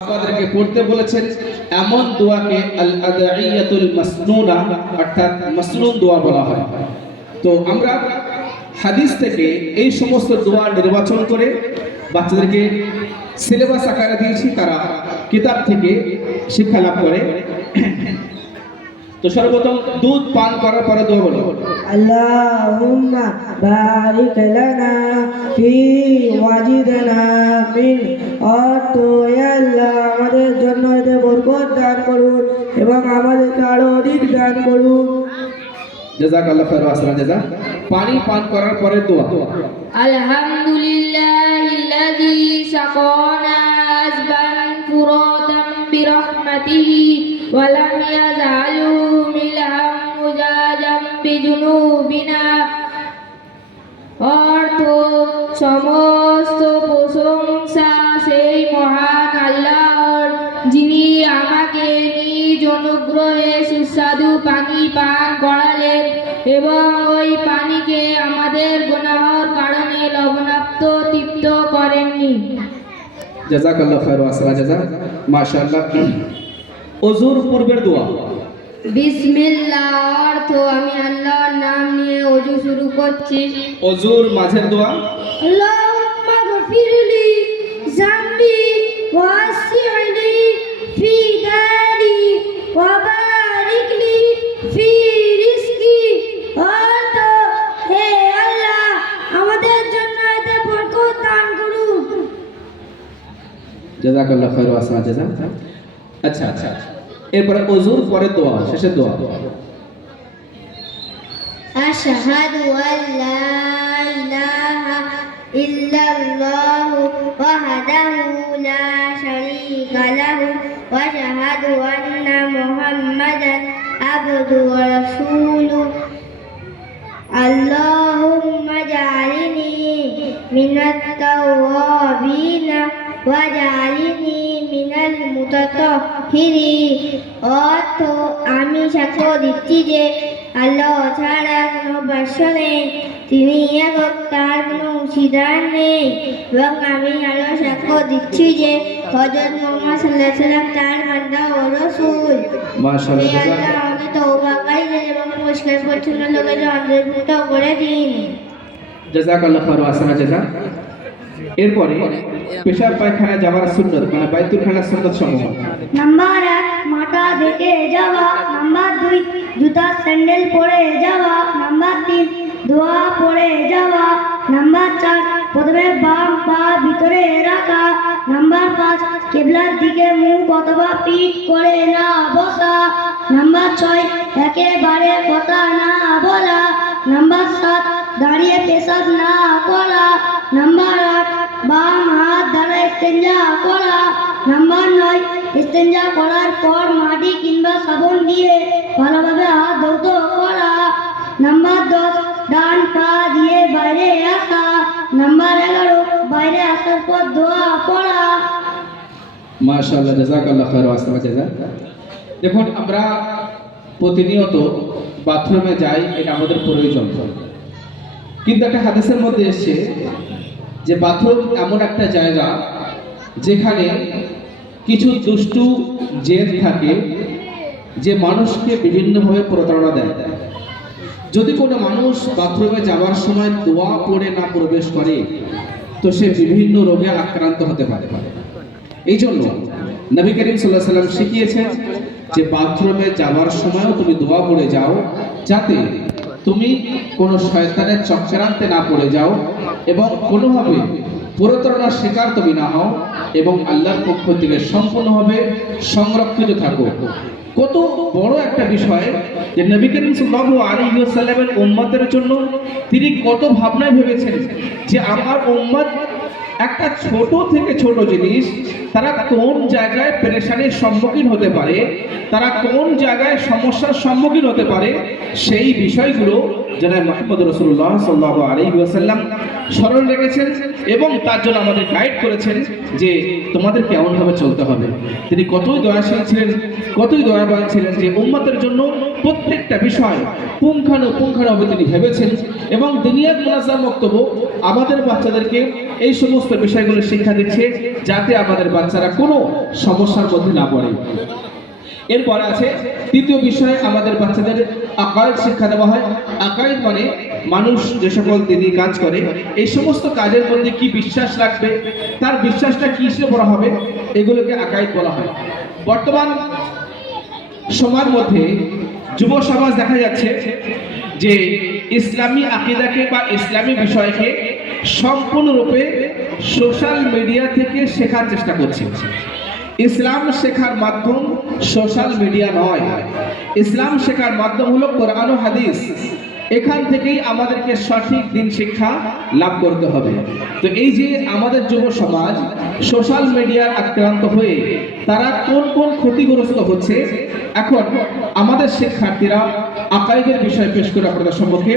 আমাদেরকে পড়তে বলেছেন এমন দোয়াকে আল আদঈয়াতুল মাসনুনা অর্থাৎ মাসনুন দোয়া বলা হয়। তো আমরা হাদিস থেকে এই সমস্ত দোয়া নির্বাচন করে বাচ্চাদেরকে সিলেবাস আকারে দিয়েছি, তারা কিতাব থেকে শিক্ষা লাভ করে। তো সর্বপ্রথম দুধ পান করার পরে দোয়া বলো, আল্লাহুম্মা বারিক লানা ফি ওয়াজিদনা মিন অর্থ আল্লাহ আমাদের জন্য এতে বরকত দান করুন এবং আমাদেরকে আরো অধিক দান করুন। জাযাকাল্লাহু খাইরান ওয়া সালাম। জাযা পানি পান করার পরে দোয়া, আলহামদুলিল্লাহিল্লাযী সাকানা আযবান ফুরাতাম বিরহমাতিহি ওয়া লাম ইয়াজআলু মিলহাম মুজাজাম বিজুনুবিনা। অর্থ সমস্ত প্রশংসা সেই মহান আল্লাহর, যিনি আমাকে নিজ অনুগ্রহে সুস্বাদু পানি পান করালেন এবং ওই পানিকে আমাদের গুনাহের কারণে লবণাক্ত তৃপ্ত করেননি। জাযাকাল্লাহু খাইরান ওয়া সালাম। জাযা মাশাআল্লাহ। ওযুর পূর্বের দোয়া, বিসমিল্লাহ। অর্থ আমি আল্লাহর নাম নিয়ে ওযু শুরু করছি। ওযুর মাঝের দোয়া, আল্লাহুম্মা গফিরলি যামবি ওয়াসি'লি ফি দারি ওয়া বারিকলি ফি রিজকি। অর্থ হে আল্লাহ আমাদের জন্য এতে বরকত দান করুন। জাযাকাল্লাহু খাইরান ওয়া সালাম। জাযা আচ্ছা, এরপরে ওযুর পরের দোয়া, শেষের দোয়া, আশহাদু আল্লা ইলাহা ইল্লাল্লাহু ওয়াহদাহু লা শারীকা লাহু ওয়া আশহাদু আন্না মুহাম্মাদান আবদুহু ওয়া রাসূলুহু। আল্লাহুম্মা জাআলনি মিনাত তাওয়াবিনা ওয়া জাআলনি মিনাল মুতাতাহহিরিন। অর্থ আমি সাক্ষ্য দিচ্ছি যে আল্লাহ ছাড়া কোনো উপাস্য নেই, তিনি একক, তার কোনো অংশীদার নেই, এবং আমি আরো সাক্ষ্য দিচ্ছি যে হযরত মুহাম্মদ সাল্লাল্লাহু আলাইহি ওয়াসাল্লাম তার বান্দা ও রাসূল। মাশাআল্লাহ। হে আল্লাহ আমাকে তওবাকারীদের এবং পরিষ্কার পরিচ্ছন্ন লোকেদের অন্তর্ভুক্ত করে দিন। জাযাকাল্লাহু খাইরান ওয়া সালাম। জাযা এরপরে পেশাব পায়খানা যাওয়ার সুন্নত, মানে বাইতুল খানার সুন্নত সমূহ। নাম্বার 1 মাথা ঢেকে যাওয়া। নাম্বার 2 জুতা স্যান্ডেল পরে যাওয়া। নাম্বার 3 দোয়া পড়ে যাওয়া। নাম্বার 4 প্রথমে বাম পা ভিতরে রাখা। নাম্বার 5 কিবলার দিকে মুখ অথবা পিঠ করে না বসা। নাম্বার 6 একেবারে কথা না বলা। নাম্বার 7 দাঁড়িয়ে পেশাব না করা। নাম্বার 8 বাম হাত দ্বারা ইস্তেঞ্জা করা। নাম্বার 9 ইস্তেঞ্জা করার পর মাটি কিংবা সাবান দিয়ে ভালোভাবে হাত ধৌত করা। নাম্বার 10 ডান পা দিয়ে বাইরে আসা। নাম্বার 11 বাইরে আসার পর দোয়া পড়া। মাশাআল্লাহ, জাযাকাল্লাহু খাইরান ওয়া সালাম। জাযা দেখুন, আমরা প্রতিনিয়ত বাথরুমে যাই, এটা আমাদের প্রয়োজন, কিন্তু একটা হাদিসের মধ্যে এসেছে যে বাথরুম এমন একটা জায়গা যেখানে কিছু দুষ্টু জেদ থাকে যে মানুষকে বিভিন্নভাবে প্রতারণা দেয়। যদি কোনো মানুষ বাথরুমে যাওয়ার সময় দোয়া পড়ে না প্রবেশ করে তো সে বিভিন্ন রোগে আক্রান্ত হতে পারে। এই জন্য নবী করিম সাল্লাল্লাহু আলাইহি ওয়াসাল্লাম শিখিয়েছেন যে বাথরুমে যাওয়ার সময়ও তুমি দোয়া পড়ে যাও, যাতে তুমি কোনো শয়তানের চক্রান্তে না পড়ে যাও এবং কোনোভাবে প্রতারণার শিকার তুমি না হও এবং আল্লাহর পক্ষ থেকে সম্পূর্ণভাবে সংরক্ষিত থাকো। কত বড় একটা বিষয় যে নবী করিম সাল্লাল্লাহু আলাইহি ওয়াসাল্লামের উম্মতের জন্য তিনি কত ভাবনায় ভেবেছেন যে আমার উম্মত একটা ছোট থেকে ছোট জিনিস, তারা কোন জায়গায় পেরেশানির সম্মুখীন হতে পারে, তারা কোন জায়গায় সমস্যার সম্মুখীন হতে পারে, সেই বিষয়গুলো জনাব মুহাম্মদ রাসূলুল্লাহ সাল্লাল্লাহু আলাইহি ওয়াসাল্লাম স্মরণ রেখেছেন এবং তার জন্য আমাদের গাইড করেছেন যে তোমাদের কেমনভাবে চলতে হবে। তিনি কতই দয়াশীল ছিলেন, কতই দয়াবান ছিলেন যে উম্মতের জন্য প্রত্যেকটা বিষয় পুঙ্খানুপুঙ্খানুভাবে তিনি ভেবেছেন এবং দিনিয়াত মুনাজ্জাম বক্তব্য আমাদের বাচ্চাদেরকে এই সমস্ত বিষয়গুলো শিক্ষা দিচ্ছে যাতে আমাদের বাচ্চারা কোনো সমস্যার মধ্যে না পড়ে। এরপরে আছে তৃতীয় বিষয়ে আমাদের বাচ্চাদের আকায়েদ শিক্ষা দেওয়া হয়। আকায়েদ মানে মানুষ যে সকল দিনই কাজ করে এই সমস্ত কাজের মধ্যে কি বিশ্বাস রাখবে, তার বিশ্বাসটা কিসে বলা হবে, এগুলোকে আকায়েদ বলা হয়। বর্তমান সমাজ মধ্যে যুব সমাজ দেখা যাচ্ছে যে ইসলামী আকীদাকে বা ইসলামী বিষয়কে সম্পূর্ণরূপে সোশ্যাল মিডিয়া থেকে শেখার চেষ্টা করছে। ইসলাম শেখার মাধ্যম সোশ্যাল মিডিয়া নয়, ইসলাম শেখার মাধ্যম হলো কোরআন ও হাদিস। এখান থেকেই আমাদেরকে সঠিক দিন শিক্ষা লাভ করতে হবে। তো এই যে আমাদের যুব সমাজ সোশ্যাল মিডিয়ার আক্রান্ত হয়ে তারা কোন কোন ক্ষতিগ্রস্ত হচ্ছে, এখন আমাদের শিক্ষার্থীরা আকাইদের বিষয় পেশ করে আপনাদের সম্মুখে